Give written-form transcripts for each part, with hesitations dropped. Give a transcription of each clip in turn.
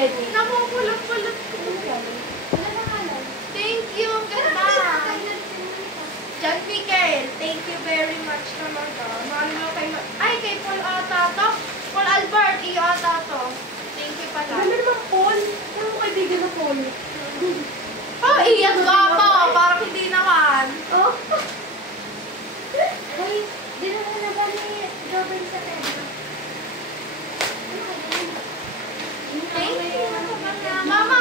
Jenny. Namumulot-pulot ko. Thank you, ganda. John Miguel, thank you very much naman ka. Mahal mo kay... Ay, kay Paul ata to. Paul Albert, iyo ata to. Thank you pala. Ano naman, Paul? Ano mo kaibigan na Paul? Oh, iyan ka pa. Parang hindi naman. Oh? Ay, dinala na ba ni Robin sa tema? Thank you. Mama,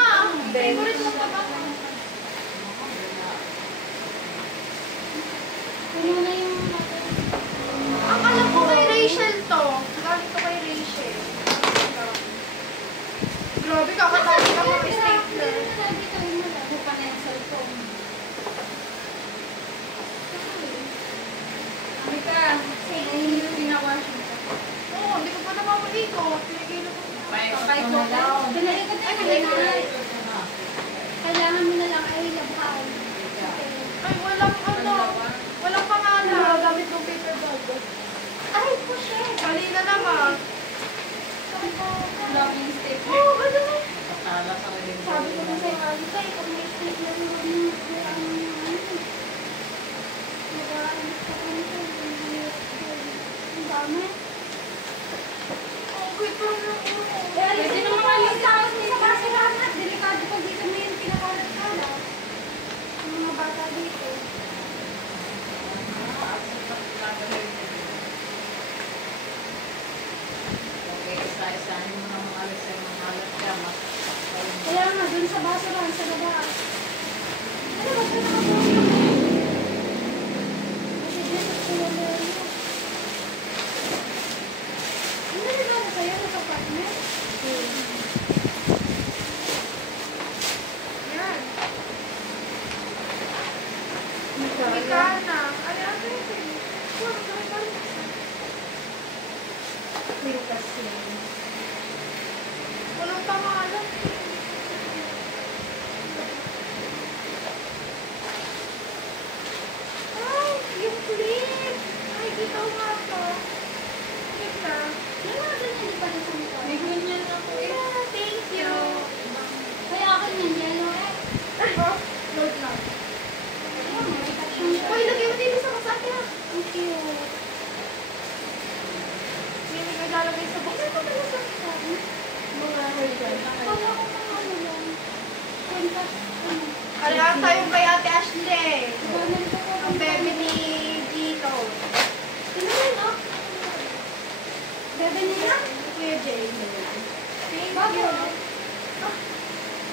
favorite mo pa ba? Kuno na yung Ang alam ko kay Rachel to. Galing to kay Rachel. Grabe, kakatawin ako kay stapler. Oo, hindi ko pa naman mag-ikot. Pinagilo ko. Kailangan mo na lang ay labahan. Ay, walang ano. Walang pangalan. Gamit ng paper bag. Ay, push it. Kanina naman. Oo, ano mo? Sabi ko na sa'yo, Sabi ko, kung may stapler mo yung ang dami. Okay pa na. Pwede naman kayo sa basurahan. Delikado pag dito mo yung pinakalat-kalat. Ang mga bata dito. Kaya nga, dun sa basurahan, sa labas. Ano ba ito nakabuhay kami? Kasi dyan sa school na yun. Ano na nagana sa'yo? Sa partner? Yan. Ika na. Ano ang ito? Walang pangalan. Ay, yung clip. Ay, dito nga to. Clip na. Yung mga ganyan, di pa rin sa mukha. Yeah, thank you. Kaya akin yung yellow eh. Oh, load na. Ayun, may caption siya. Uy, lagay mo dito sa kasakya. Thank you. May naglalagay sa box. Ano ba yung sakya? Mga hurry. Kala ko mga ano lang. Contact, ano. Alam tayo kay Ate Ashley. Ganun ko ko. Ang bebe ni Dito. Sino yun, oh? Bebe nila? Kuya Jay. Thank Bakit? you.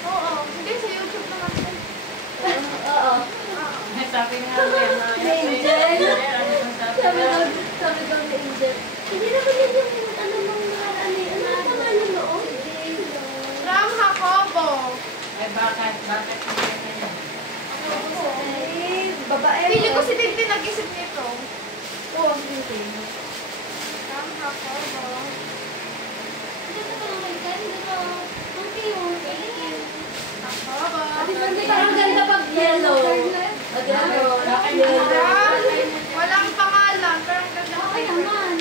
Oo. Hindi, sa YouTube naman. Oo. Sabi nga niya, Sabi daw ni Angel. Hindi naman yun yung ano nung nakaraan eh. Ano ang pangalan noon? From Jacobo. Ay, bakit hindi yan? Ay, babae. Pili ko si Digby nag-isip nito. Oo, ang beauty. From Jacobo. Hindi ko pa naman kayo. Hindi ko. Ang cute. Thank you. Jacobo. Parang ganda pag yellow. O, di ba? Ayan. Walang pangalan, pero ang ganda ng Okay paper. naman.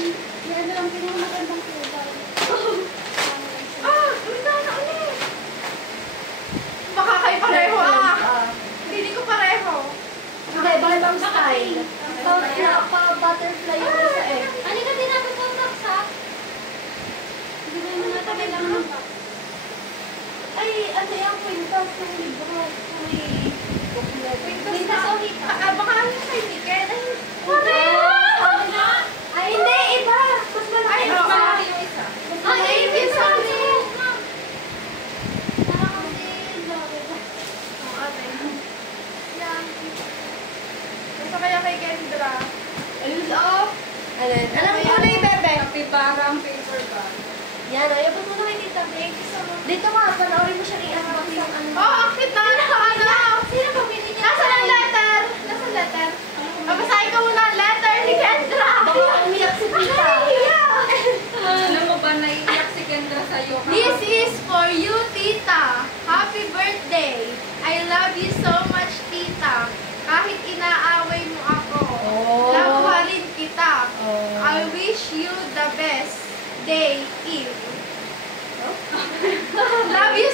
Yan lang pinakamagandang kulay. Ah! Ganda na ulit! Baka kayo pareho ah! Hindi ko pareho. Hindi, bakit ang style? Pa-butterfly yung isa eh. Ano ka tinapit ko ang baksak? Hindi mo naman natin kailangan ng box. Ay, ano yung kwintas ng libro? May booklet. Kwintas o hika? Baka ano kay Miguel? Ay, Pareho! Ay, hindi! Iba! Mas malaki. Ay, oo. Mas Yung isa. Ay, Ay, hindi yung sa isa. akin. Nakakasi. Oo, ate. Yan. Basta kaya kay Kendra. Ayun, oo. Alam mo na yung bebe. Kapibarang paper bag. Yan, ayun mo na kay Tita Big. Dito nga, panoorin mo siya ni Ano. Oh, akit na! Ano? Sino pamili niya? Nasaan ang letter? Nasaan letter? Babasahin ko muna ang letter ni Kendra. Baka umiyak si Tita. Alam mo ba, naiiyak si Kendra sa'yo? This is for you, Tita. Happy birthday. I love you so much, Tita. Kahit inaaway mo ako. Oh. Love pa rin kita. Oh. I wish you the best day, Eve. Love you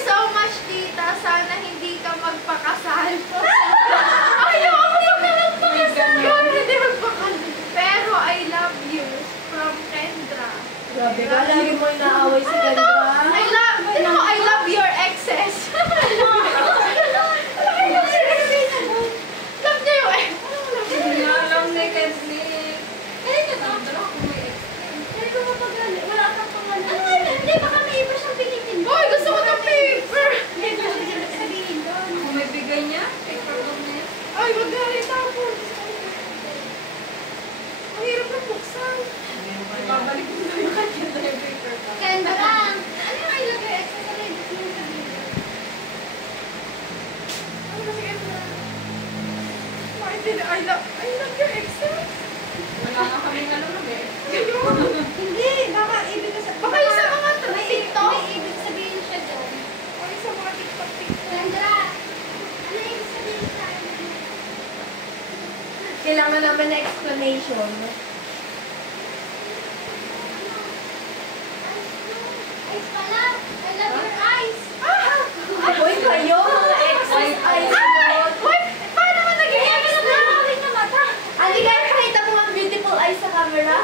Talaga, lagi mo inaaway si Kendra. I love your exes. Love niya yung ex. Alam na Kensley. Kung may ex. Hindi ko mapagali. Wala kang pangalan. Hindi, baka may iba siyang pilitin. Boy, gusto ko ng paper. Hindi ko sabihin doon. Kung may bigay niya, paper bag na yan. Ay, magari tapos. Ang hirap na buksan. Ibabalik mo na yung kanya na yung paper bag. Kendra, ano yung I love your ex? Ano yung gusto mong sabihin? Ano kasi ito? Why did I love your exes? Wala nga kaming alam eh. Hindi, baka ibig sabihin. Baka yung sa mga TikTok? May ibig sabihin siya doon. O yung sa mga TikTok. Kendra, ano yung ibig sabihin sa akin? Kailangan naman na explanation. Eyes pala. I love your eyes. Hoy, kayo, mga exes, eyes yun. What? Paano mo naging ex na? na mata. Ali, kaya pakita mo ang beautiful eyes sa camera.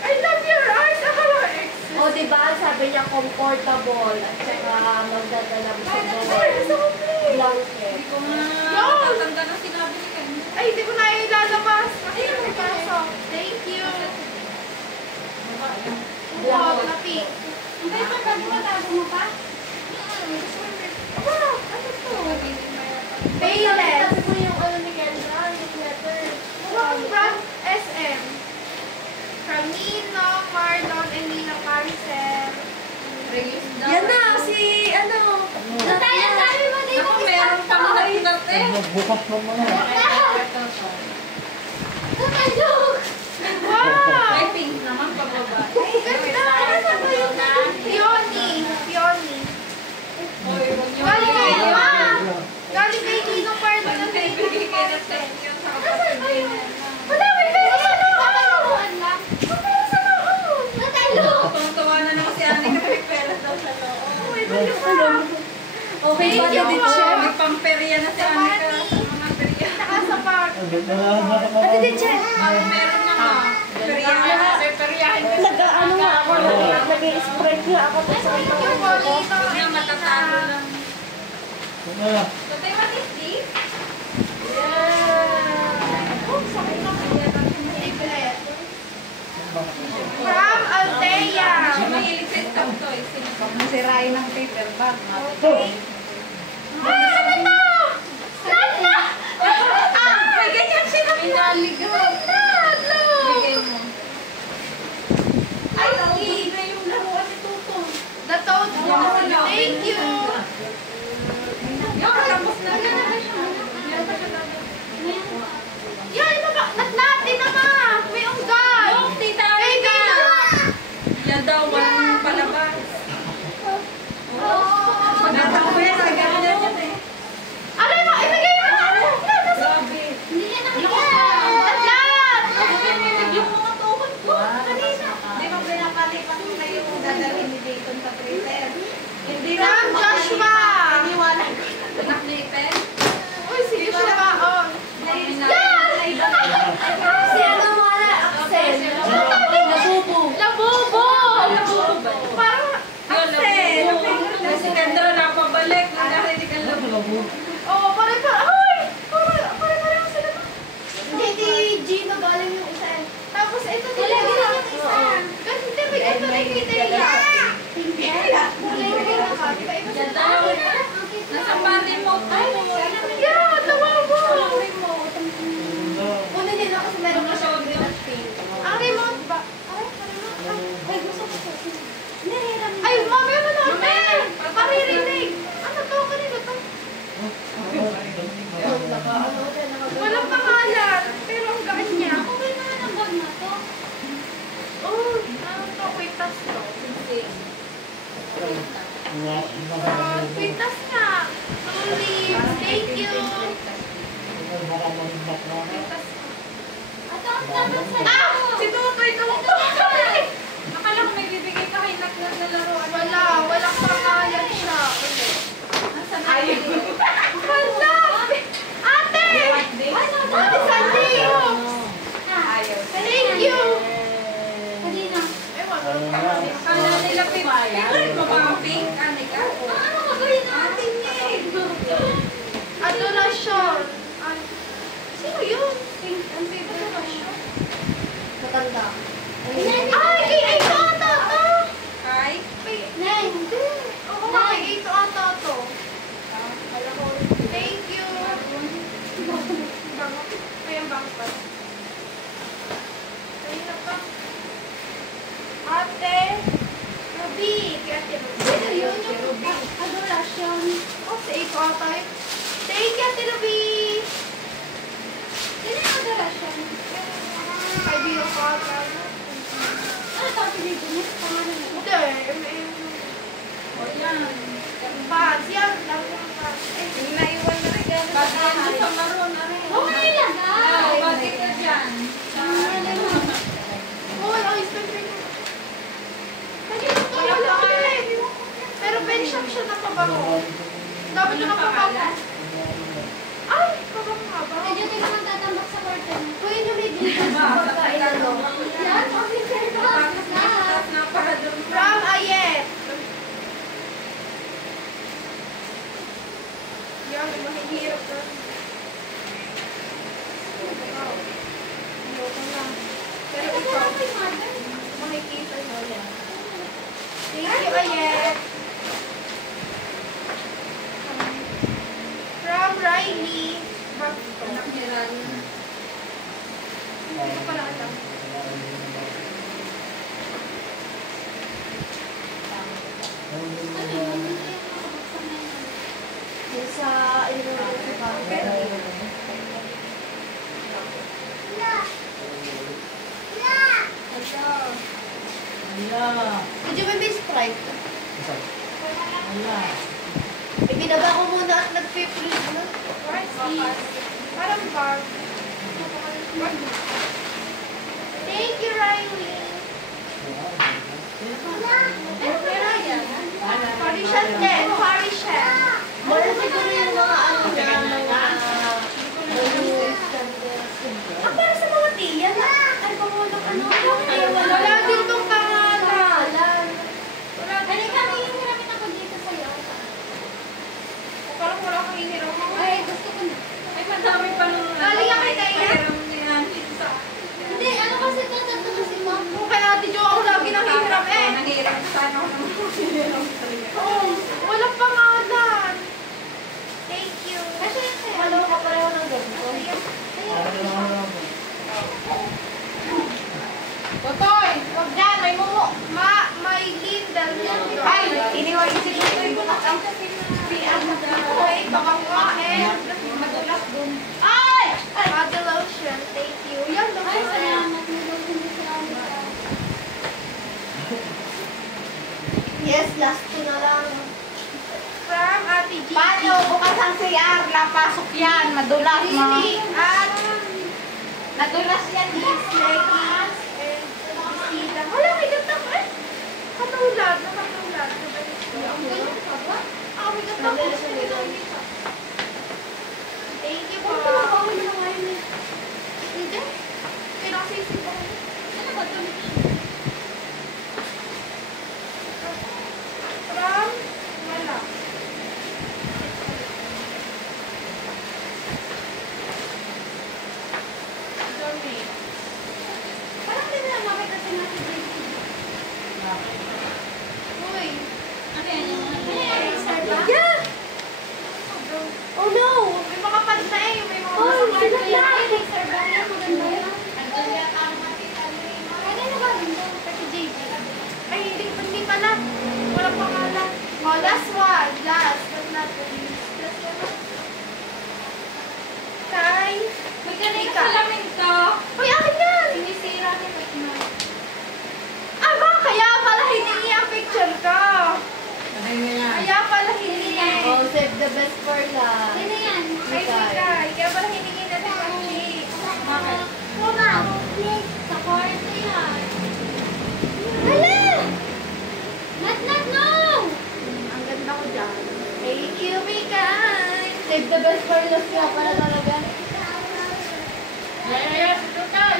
I love your eyes. Ako mga ex. O, diba, sabi niya comfortable at saka magdadala mo sa Ay, door. gusto ko play. Blanket. Hindi ko matatanda na sinabi ni Ken. Ay, hindi ko na ilalabas. Kasi may pasok. Thank you. Wow, na-pink. Ang paper bag mo, tago mo pa? Wow, ano to? Payless. Sabi mo yung ano ni Kendra, yung letter. Wow, from SM. From Nino, Marlon, and Nina Maricel. Release daw. Yan na, si, ano. Nataya, sabi mo din Ako meron pang nag-nat eh. Bukas na mo na. Nakalook! Wow! May pink naman pababa. Ganda! Ano ba yun? Peony. Peony. Oy, huwag niyo Galing kay i- Ma! Galing kay Nino Marlon at kay Ibigay Nina kayo ng Maricel. thank you sa kapatid niya. Wala, may pera sa loob! Nakalokohan lang. May pera sa loob! Nakalook! Tuwang-tuwa na naman si Annie kasi may pera daw sa loob. May pera sa loob. Okay, Thank ba, you, Didi Ma. Chef? May pamperiya na si Annie ka sa mga periya. Saka sa park. Ate Didi Chef? Meron na nga. May periyahin ka. Nag-ano nga ako, nag-i-spread nga ako sa Thank you, mga Polly. Huwag na matatago lang. Wala. So, tayo what is this? From Althea. Mahilig sa stop toys. Masirain ng paper bag. Ah, ano to? Lala! Ah, may ganyan sila. Pinaligaw. Lala! Bigay mo. Ay, na yung laruan ni Tutong. The Toad Ball. Thank you. Yung tapos na Wala na ba yan. siya? Yan, ito ba? Natin naman. May unggal. Yung tita Kay Rika. Bella. Yan daw, walang palabas. Oh. Magkataon ko yan, sa ganyan yan eh. Aray mo, ibigay mo. Grabe. Hindi niya nakikita. Ladlat. Yung mga tuhod ko. Kanina. Di ba pinapalipan ko na yung dadalhin ni Dayton sa freezer? Hindi From Joshua. Iniwanan ko. Anak ni Pen? Uy, sige siya ba? Oh. Si ano mga na, Axel. Nabubo. Labubo. Parang Axel. Kasi Kendra napabalik. Narinig ang labo. oh, pare-pareho sila. Hindi, di Gino galing yung isa eh. Tapos ito din Wala, yung ganun yung isa. Kasi hindi, may ito rin kay Delia. Kulay ko rin naman. Iba-iba Yan sila. daw. Nasa pa-remote na mo. Yeah, tawago. Walang remote. Kunin din ako sa meron ko siya. Ang remote ba? Ay, gusto ko po. Nahiram Ay, mami, ano natin? Paririnig. Ano to? Kanino to? Walang pangalan. Pero ang gaan niya. Okay na ang bag na to. Oh, ano to? Kwitas to. Kwitas nga. Olive. Thank you. At ang dapat sa Ah! Si Tutoy, Tutoy! Akala ko may bibigay ka kay Naknak na laruan. Walang pangalan siya. Ulit. Nasaan na yun? Wala! Ate! Ate Sandy! Ayaw. Thank you! kanina. Ewan, matanda. Ay, kay Aito ata to! Ay, Nay! Oo, kay Aito ata to. Thank you. Bango. Ay, ang bango pa. Kanina pa. Ate Ruby. Kaya Ate Ruby. Yun yung adoration. Oh, si Aito ata yun. Thank you, Ate Ruby. Yun yung adoration. Kaibigan ko ata. Ano ito? Piniginis? Pangalan mo? Hindi. o yan. Pads. Yan. Lagi ang pads. Yung naiwan na regalo sa bahay. Sa maroon, ano yun? Oo, may ilagay. Bakit ka dyan? Oh, ay, spender ko. Kanina to, wala ka eh. Pero Ben Shop siya na pabango. Dapat yun ang pabango. Ay, pabango nga ba? Medyo di naman tatambak sa curtain. Uy, yung may bilis Ba, sa sa pagkain ano. Yan, officer ko. Tapos naparadong From Ayet. Yan, mahihirap na. Ayoko na. Pero ikaw, makikita mo yan. Thank you, Ayet. From Riley. anak ni Rani. Hindi ko pala alam. Yung sa University Market. Ala. Did you maybe Sprite? Ala. Ibinaba ko muna at nag-favorite na. Parang bag. Thank you, Riley. Parishan din. Parishan. Wala siguro yung mga ano dyan, mga ah, para sa mga tiyan. Ay, pamulong ano. Wala din tong pangalan. Wala din. Ano kami yung hiramin ako dito sa'yo? Parang wala kang ihirap mo. Ay, gusto ko na. Ay, madami pa nung Galing ka kay Kaya? pahiram ni Ani sa Hindi, ano kasi ito? Tatlo kasi mo. Kung kaya Ate Jo, ako lagi nangihirap eh. Nahirap sana ako ng Oo, walang pangalan. Thank you. Kasi yun sa'yo. Wala ka pareho ng ganito. Totoy! Huwag dyan! May mumu! May Lindel. Ay! Iniwan yung sinitoy ko na ang Okay, baka nga eh. madulas dun. Ay! Body lotion. Thank you. Yan, Ay, lotion. salamat. Nilog hindi sila ako. Yes, last two na lang. From Ate Gigi. Paano? Bukas ang CR. Napasok yan. Madulas mo. Lily at Nadulas yan. Miss Leggings and Bisita. Wala, may ganda pa eh. Katulad. Nakatulad. Ah, may ganda pa. Thank you po. Hindi. Pinasisip ako. Ano ba ito? From wala. Donate. Parang hindi na makita si Nati JC. Uy. Ano yan? Yung eraser ba? Yeah! Oh no! May mga pads na eh. May mga Oh, masakit sila na na. eh. Eraser ba? Yan, maganda yan. Ano na ba? Kasi JJ. Ay, hindi pala. Walang pangalan. Oh, last one. Last but not the least. Last one. Kay. May kanina Ika. salamin to. Uy, akin yan! Sinisira ni Tekno. Ah, ba? Kaya pala hiningi ang picture ko. Ano yan? Kaya pala hiningi. Oh, save the best for last. Sino yan? Ay, Mikay. Kaya pala hiningi natin ang chick. Bakit? Mama, sa kwarto yan. Hala! Not, no! Ang ganda ko dyan. Thank you, Mikay. Save the best for last nga pala talaga. Ay, ay, ay, total.